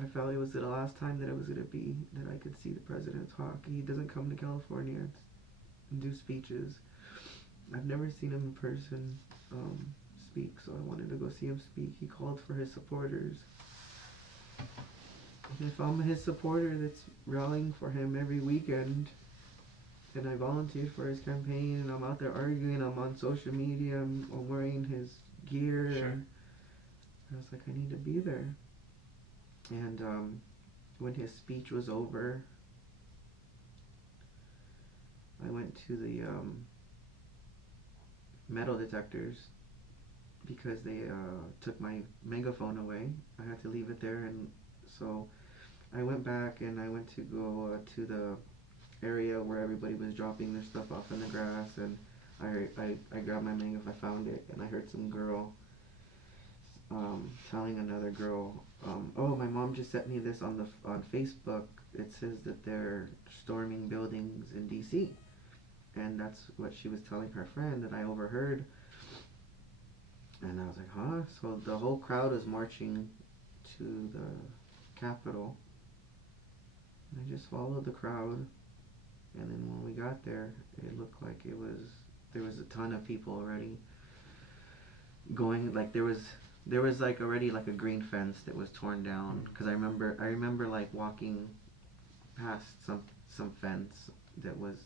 I felt it was the last time that it was gonna be that I could see the president talk. He doesn't come to California and do speeches. I've never seen him in person speak, so I wanted to go see him speak. He called for his supporters. And if I'm his supporter that's rallying for him every weekend, and I volunteered for his campaign, and I'm out there arguing, I'm on social media, I'm wearing his gear, Sure. and I was like, I need to be there. And when his speech was over, I went to the metal detectors because they took my megaphone away. I had to leave it there, and so I went back and I went to go to the area where everybody was dropping their stuff off in the grass, and I grabbed my megaphone, I found it, and I heard some girl telling another girl, "Oh, my mom just sent me this on Facebook. It says that they're storming buildings in D.C." And that's what she was telling her friend, that I overheard. And I was like, huh? So the whole crowd was marching to the Capitol. And I just followed the crowd. And then when we got there, it looked like there was a ton of people already going. Like there was like already like a green fence that was torn down. Because I remember like walking past some fence that was,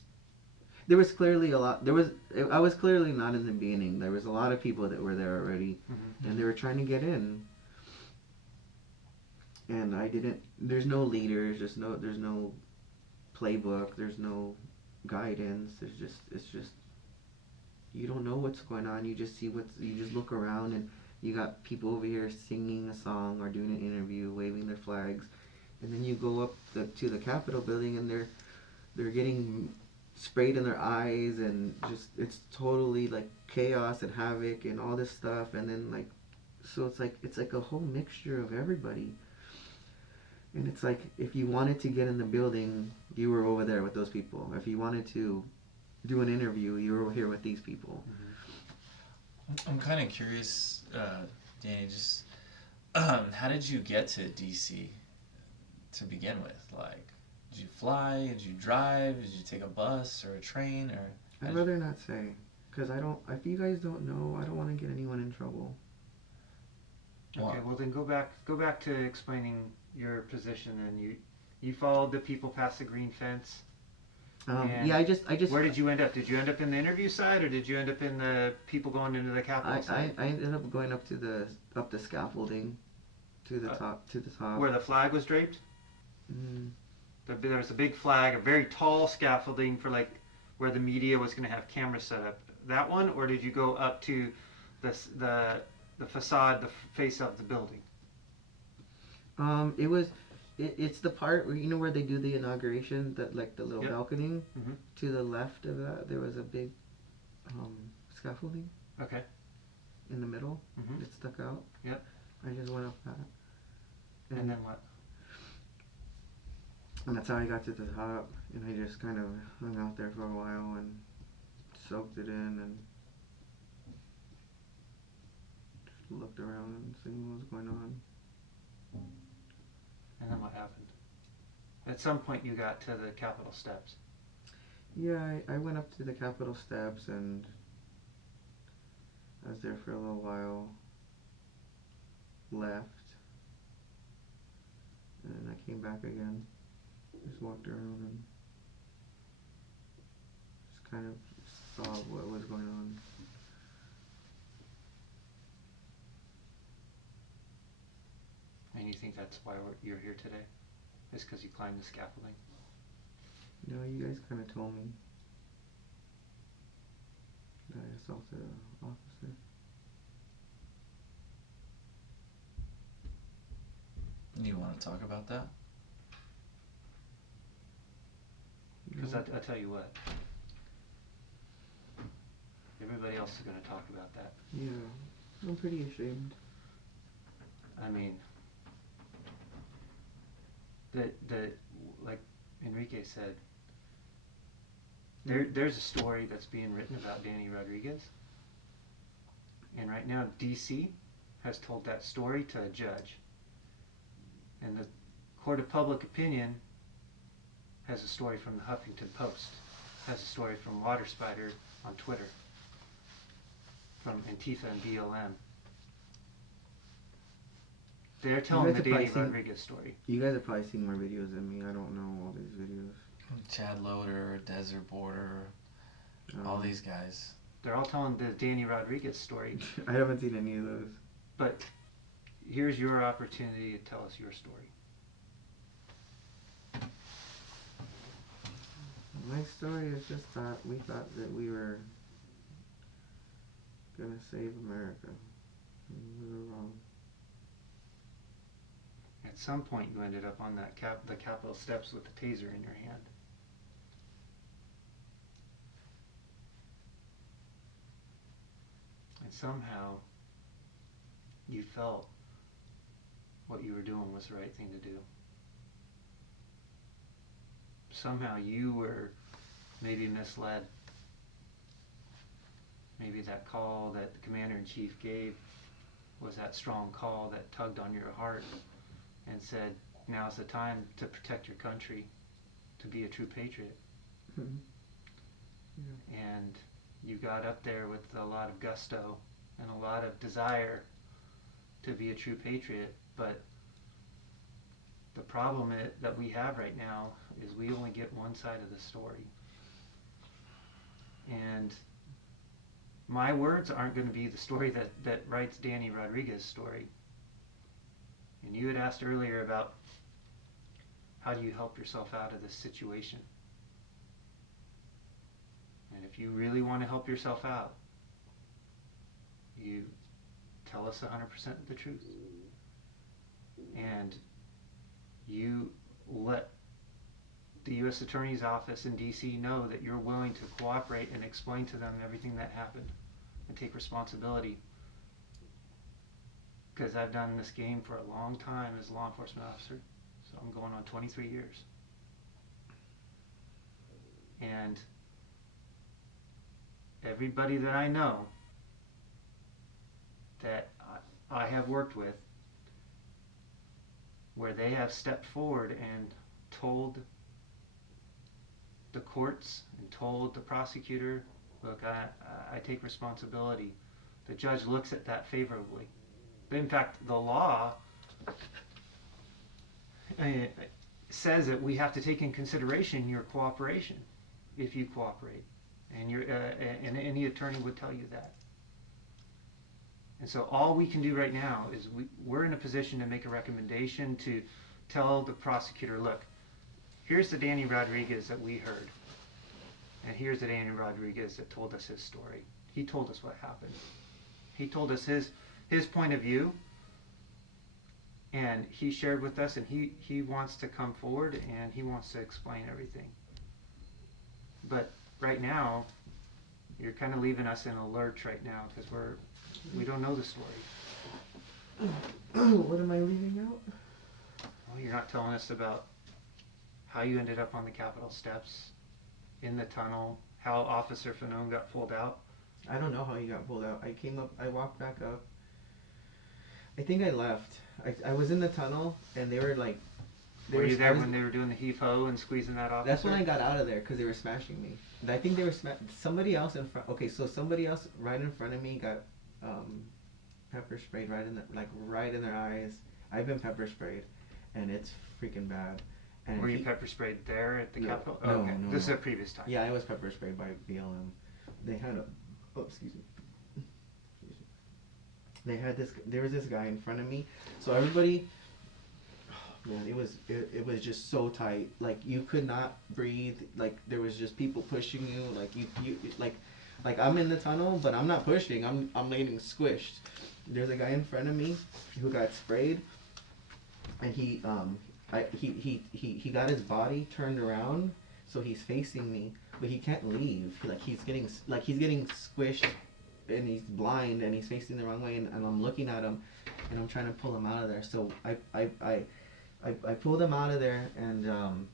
there was clearly a lot. I was clearly not in the beginning. There was a lot of people that were there already, and they were trying to get in. And I didn't. There's no leaders. There's no playbook. There's no guidance. It's just you don't know what's going on. You just see you just look around, and you got people over here singing a song or doing an interview, waving their flags, and then you go up to the Capitol building, and they're getting sprayed in their eyes, and just it's totally like chaos and havoc and all this stuff. And then like, so it's like a whole mixture of everybody. And it's like, if you wanted to get in the building, you were over there with those people. If you wanted to do an interview, you were over here with these people. I'm kind of curious, Danny, just how did you get to DC to begin with? Like, did you fly? Did you drive? Did you take a bus or a train? Or I'd rather not say, because I don't. If you guys don't know, I don't want to get anyone in trouble. Okay, well then go back to explaining your position. And you followed the people past the green fence. Yeah, I just. Where did you end up? Did you end up in the interview side, or did you end up in the people going into the Capitol side? I ended up going up the scaffolding, to the top. Where the flag was draped. Mm. There was a big flag, a very tall scaffolding for like where the media was going to have cameras set up. That one, or did you go up to the facade, the face of the building? It was. It's the part where, you know, where they do the inauguration, that like the little balcony. To the left of that, there was a big scaffolding. Okay. In the middle, it stuck out. Yep. I just went up that. And then what? And that's how I got to the top. And I just kind of hung out there for a while and soaked it in and just looked around and seen what was going on. And then what happened? At some point you got to the Capitol steps. Yeah, I went up to the Capitol steps, and I was there for a little while, left, and I came back again, just walked around and just kind of saw what was going on. And you think that's why you're here today? Is because you climbed the scaffolding? No, you guys kind of told me that I assaulted an officer. Do you want to talk about that? Because I'll tell you what, everybody else is going to talk about that. Yeah, I'm pretty ashamed. I mean, like Enrique said, there's a story that's being written about Danny Rodriguez, and right now DC has told that story to a judge, and Court of Public Opinion has a story from the Huffington Post, has a story from Water Spider on Twitter, from Antifa and BLM. They're telling the Danny Rodriguez story. You guys have probably seen more videos than me. I don't know all these videos. Chad Loader, Desert Border, all these guys. They're all telling the Danny Rodriguez story. I haven't seen any of those. But here's your opportunity to tell us your story. My story is just that we thought that we were gonna save America. We were wrong. At some point, you ended up on that the Capitol steps with the taser in your hand. And somehow, you felt what you were doing was the right thing to do. Somehow you were maybe misled. Maybe that call that the Commander-in-Chief gave was that strong call that tugged on your heart and said, now's the time to protect your country, to be a true patriot. Mm-hmm. Yeah. And you got up there with a lot of gusto and a lot of desire to be a true patriot, but the problem that we have right now is we only get one side of the story. And my words aren't going to be the story that writes Danny Rodriguez's story. And you had asked earlier about how do you help yourself out of this situation. And if you really want to help yourself out, you tell us 100% the truth. And you let the U.S. Attorney's Office in D.C. know that you're willing to cooperate and explain to them everything that happened and take responsibility. Because I've done this game for a long time as a law enforcement officer. So I'm going on 23 years. And everybody that I know that I have worked with, where they have stepped forward and told the courts and told the prosecutor, look, I take responsibility. The judge looks at that favorably. But in fact, the law says that we have to take in consideration your cooperation if you cooperate. And and any attorney would tell you that. And so all we can do right now is we're in a position to make a recommendation to tell the prosecutor, look, here's the Danny Rodriguez that we heard. And here's the Danny Rodriguez that told us his story. He told us what happened. He told us his point of view. And he shared with us, and he wants to come forward and he wants to explain everything. But right now, you're kind of leaving us in a lurch right now because we don't know the story. What am I leaving out? Well, you're not telling us about how you ended up on the Capitol steps, in the tunnel, how Officer Fanone got pulled out. I don't know how he got pulled out. I came up, I walked back up. I think I left. I was in the tunnel, and they were like... Were you there when they were doing the heave-ho and squeezing that officer? That's when I got out of there, because they were smashing me. And I think they were somebody else in front... Okay, so somebody else right in front of me got pepper sprayed right in their eyes. I've been pepper sprayed, and it's freaking bad. And were you pepper sprayed there at the Capitol? No, okay. no. This is a previous time. Yeah, I was pepper sprayed by BLM. They had a... Oh, excuse me. They had this... There was this guy in front of me. So everybody... Oh, man, it was just so tight. Like, you could not breathe. Like, there was just people pushing you. Like, you like I'm in the tunnel, but I'm not pushing. I'm getting squished. There's a guy in front of me who got sprayed, and he got his body turned around, so he's facing me, but he can't leave. He's getting squished, and he's blind, and he's facing the wrong way, and I'm looking at him, and I'm trying to pull him out of there. So I pulled him out of there, and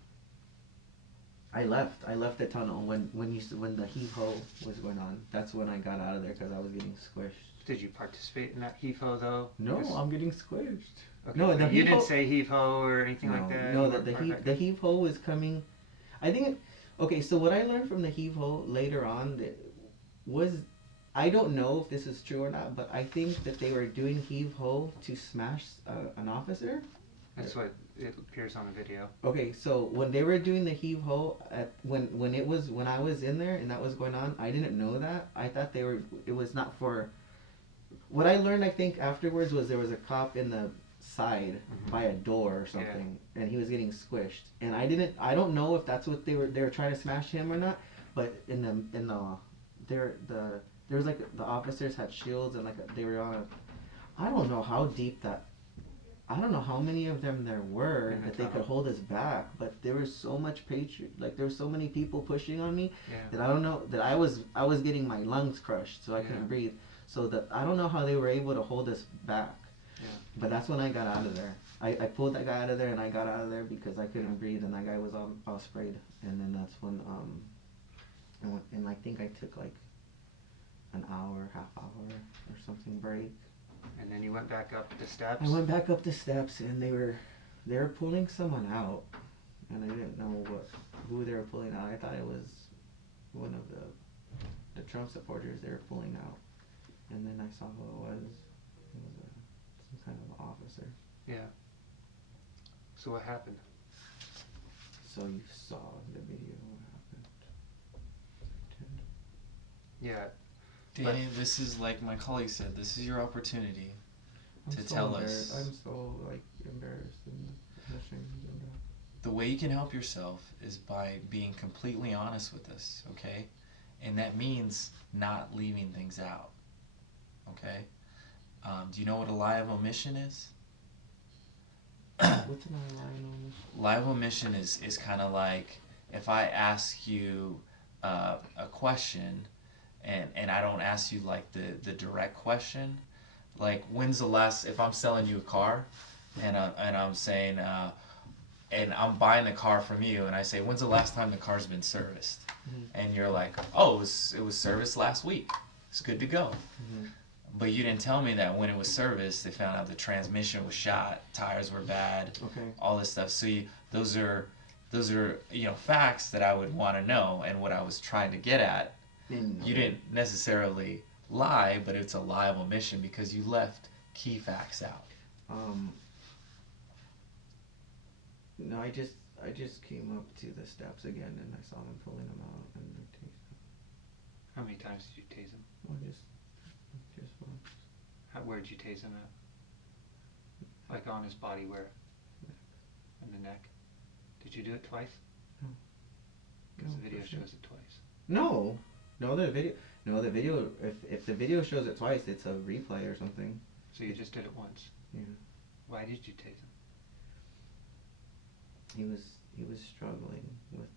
I left the tunnel when the heave-ho was going on. That's when I got out of there because I was getting squished. Did you participate in that heave-ho though? No, I'm getting squished. Okay, No, the but you didn't heave-ho. say heave-ho or anything like that? No, You that weren't part of that the group? heave-ho was coming. I think. Okay, so what I learned from the heave-ho later on that was, I don't know if this is true or not, but I think that they were doing heave-ho to smash an officer. That's what it appears on the video. Okay, so when they were doing the heave ho at when I was in there and that was going on, I didn't know that. I thought they were it was not for. What I learned, I think afterwards, was there was a cop in the side by a door or something, and he was getting squished. And I don't know if that's what they were trying to smash him or not. But in the there was like the officers had shields and they were on a. I don't know how deep that I don't know how many of them there were In the that they could tunnel. hold us back, but there was so much there were so many people pushing on me Yeah. that I don't know that I was getting my lungs crushed, so I Yeah. couldn't breathe. So that I don't know how they were able to hold us back. Yeah. But that's when I got out of there. I pulled that guy out of there and I got out of there because I couldn't breathe and that guy was all sprayed. And then that's when and I think I took like an hour, half hour or something break. And then you went back up the steps. I went back up the steps and they were pulling someone out, and I didn't know who they were pulling out. I thought it was one of the Trump supporters they were pulling out, and then I saw who it was. It was some kind of officer. Yeah. So what happened? So you saw the video. What happened? Yeah. Danny, this is like my colleague said. This is your opportunity I'm to so tell embarrassed. us. I'm so embarrassed and ashamed of that. The way you can help yourself is by being completely honest with us, okay? And that means not leaving things out, okay? Do you know what a lie of omission is? What's an line on this? Lie of omission is kind of like if I ask you a question and I don't ask you like the direct question, like when's the last, if I'm selling you a car and I'm saying, and I'm buying the car from you and I say, when's the last time the car's been serviced? And you're like, oh, it was serviced last week. It's good to go. But you didn't tell me that when it was serviced, they found out the transmission was shot, tires were bad, all this stuff. So those are facts that I would want to know. And what I was trying to get at, you didn't necessarily lie, but it's a lie of omission because you left key facts out. No, I just came up to the steps again and I saw them pulling him out and I tased him. How many times did you tase him? Well, just once. Where'd you tase him at? Like on his body, where? Neck. In the neck. Did you do it twice? No. Because No, the video for sure. shows it twice. No, the video. No, the video. If the video shows it twice, it's a replay or something. So you just did it once. Yeah. Why did you tase him? He was struggling with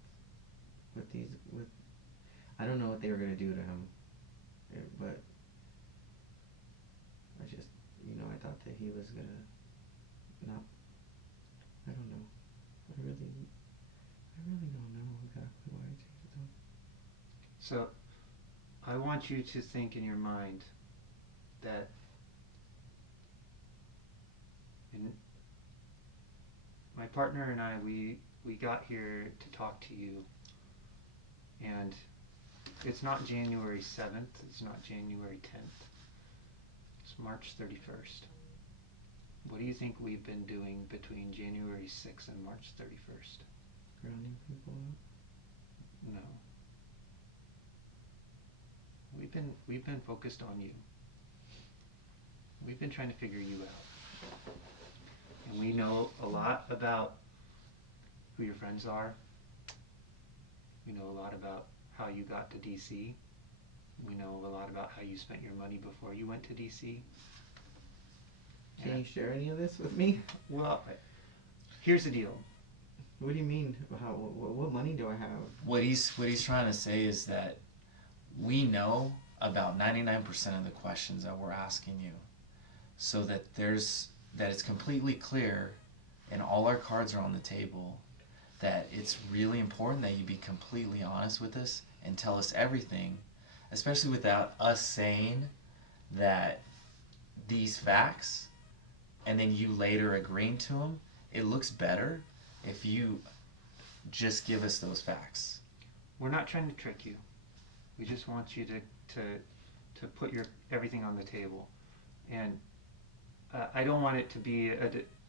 I don't know what they were gonna do to him, but I just I thought that he was gonna not. I don't know. I really don't know exactly why I tased him. So I want you to think in your mind that my partner and I, we got here to talk to you, and it's not January 7th, it's not January 10th, it's March 31st. What do you think we've been doing between January 6th and March 31st? Grounding people up. No. We've been focused on you. We've been trying to figure you out. And we know a lot about who your friends are. We know a lot about how you got to DC. We know a lot about how you spent your money before you went to DC. Can you share any of this with me? Well, here's the deal. What do you mean? What money do I have? What he's trying to say is that we know about 99% of the questions that we're asking you, so that it's completely clear, and all our cards are on the table, that it's really important that you be completely honest with us and tell us everything, especially without us saying that these facts and then you later agreeing to them, it looks better if you just give us those facts. We're not trying to trick you. We just want you to put your everything on the table, and I don't want it to be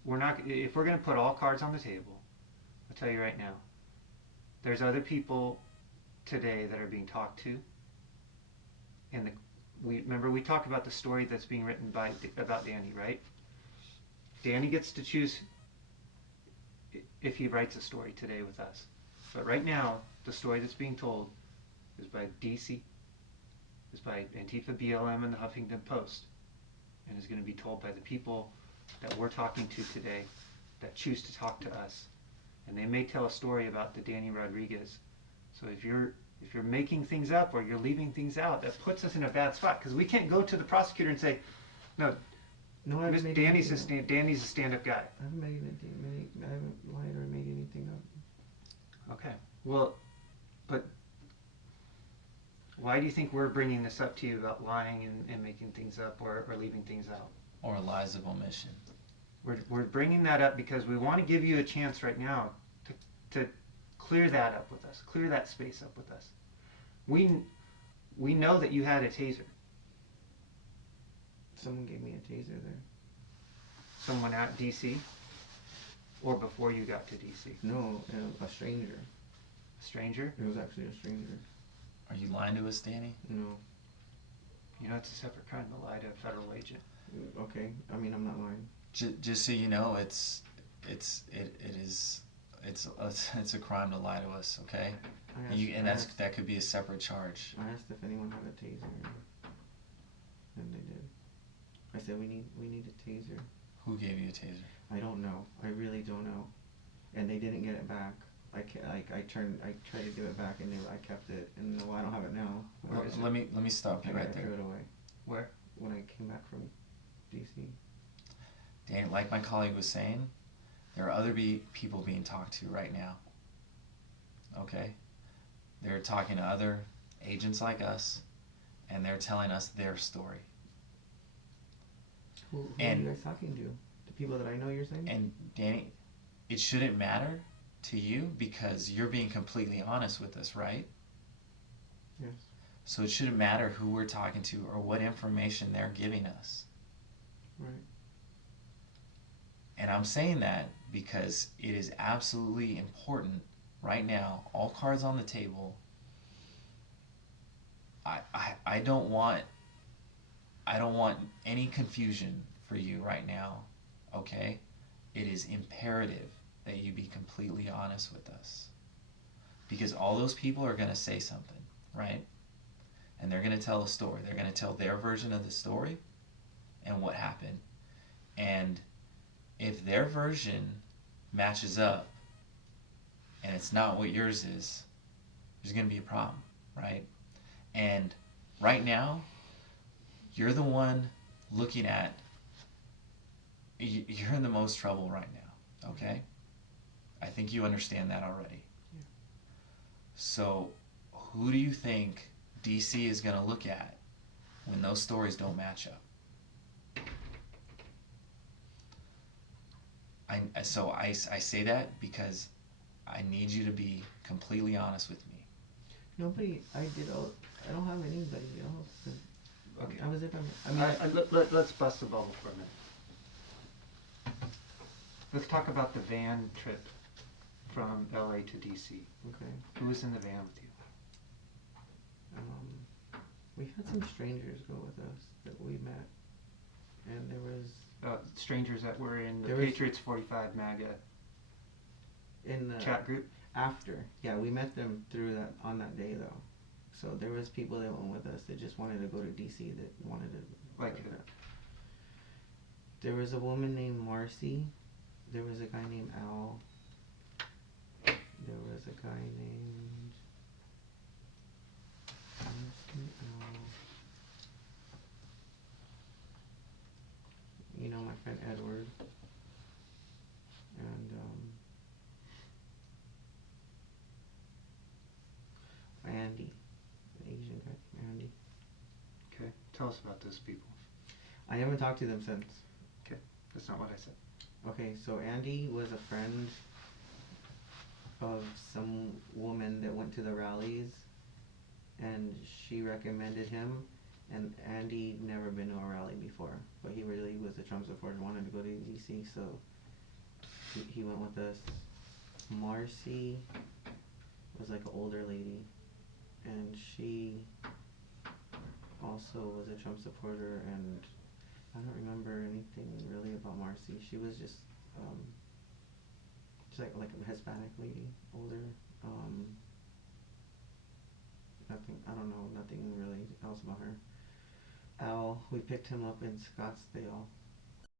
we're not, if we're going to put all cards on the table. I'll tell you right now, there's other people today that are being talked to, and we talked about the story that's being written about Danny, right? Danny gets to choose if he writes a story today with us. But right now, the story that's being told is by DC, is by Antifa BLM and the Huffington Post, and is going to be told by the people that we're talking to today that choose to talk to us. And they may tell a story about the Danny Rodriguez. So if you're making things up or you're leaving things out, that puts us in a bad spot, because we can't go to the prosecutor and say, no, Danny's a stand-up guy. I haven't lied or made anything up. Okay. Well, but why do you think we're bringing this up to you about lying and making things up or leaving things out? Or lies of omission. We're bringing that up because we want to give you a chance right now to clear that up with us, clear that space up with us. We know that you had a taser. Someone gave me a taser there. Someone at DC? Or before you got to DC? No, a stranger. A stranger? It was actually a stranger. Are you lying to us, Danny? No. You know, it's a separate crime to lie to a federal agent. Okay, I mean, I'm not lying. Just so you know, it's a crime to lie to us, okay? That could be a separate charge. I asked if anyone had a taser, and they did. I said we need a taser. Who gave you a taser? I don't know. I really don't know. And they didn't get it back. I tried to give it back, and I kept it, and I don't have it now. Let me stop you right there. I threw it away. Where? When I came back from DC. Danny, like my colleague was saying, there are other people being talked to right now. Okay? They're talking to other agents like us, and they're telling us their story. Who are you guys talking to? The people that I know, you're saying? And Danny, it shouldn't matter to you because you're being completely honest with us, right? Yes. So it shouldn't matter who we're talking to or what information they're giving us. Right. And I'm saying that because it is absolutely important right now, all cards on the table. I don't want any confusion for you right now, okay? It is imperative that you be completely honest with us. Because all those people are going to say something, right? And they're going to tell a story. They're going to tell their version of the story and what happened. And if their version matches up and it's not what yours is, there's going to be a problem, right? And right now, you're the one looking at, you're in the most trouble right now, okay? I think you understand that already. Yeah. So who do you think DC is going to look at when those stories don't match up? I say that because I need you to be completely honest with me. I don't have anybody else. Okay. I was if I'm. Let's bust the bubble for a minute. Let's talk about the van trip from LA to DC. Okay. Who was in the van with you? We had some strangers go with us that we met, and there was Strangers that were in the There was- Patriots 45 MAGA in the chat group. after. Yeah, we met them through that on that day though. So there was people that went with us that just wanted to go to DC that wanted to. Like who? There was a woman named Marcy. There was a guy named Al. There was a guy named Marcy, Al. You know, my friend Edward. And Andy, an Asian guy named Andy. Okay. Tell us about those people. I haven't talked to them since. Okay. That's not what I said. Okay, so Andy was a friend of some woman that went to the rallies, and she recommended him. And Andy never been to a rally before, but he really was a Trump supporter, wanted to go to DC, so he went with us. Marcy was like an older lady, and she also was a Trump supporter, and I don't remember anything really about Marcy. She was just like a Hispanic lady, older. Nothing. I don't know. Nothing really else about her. Al, we picked him up in Scottsdale,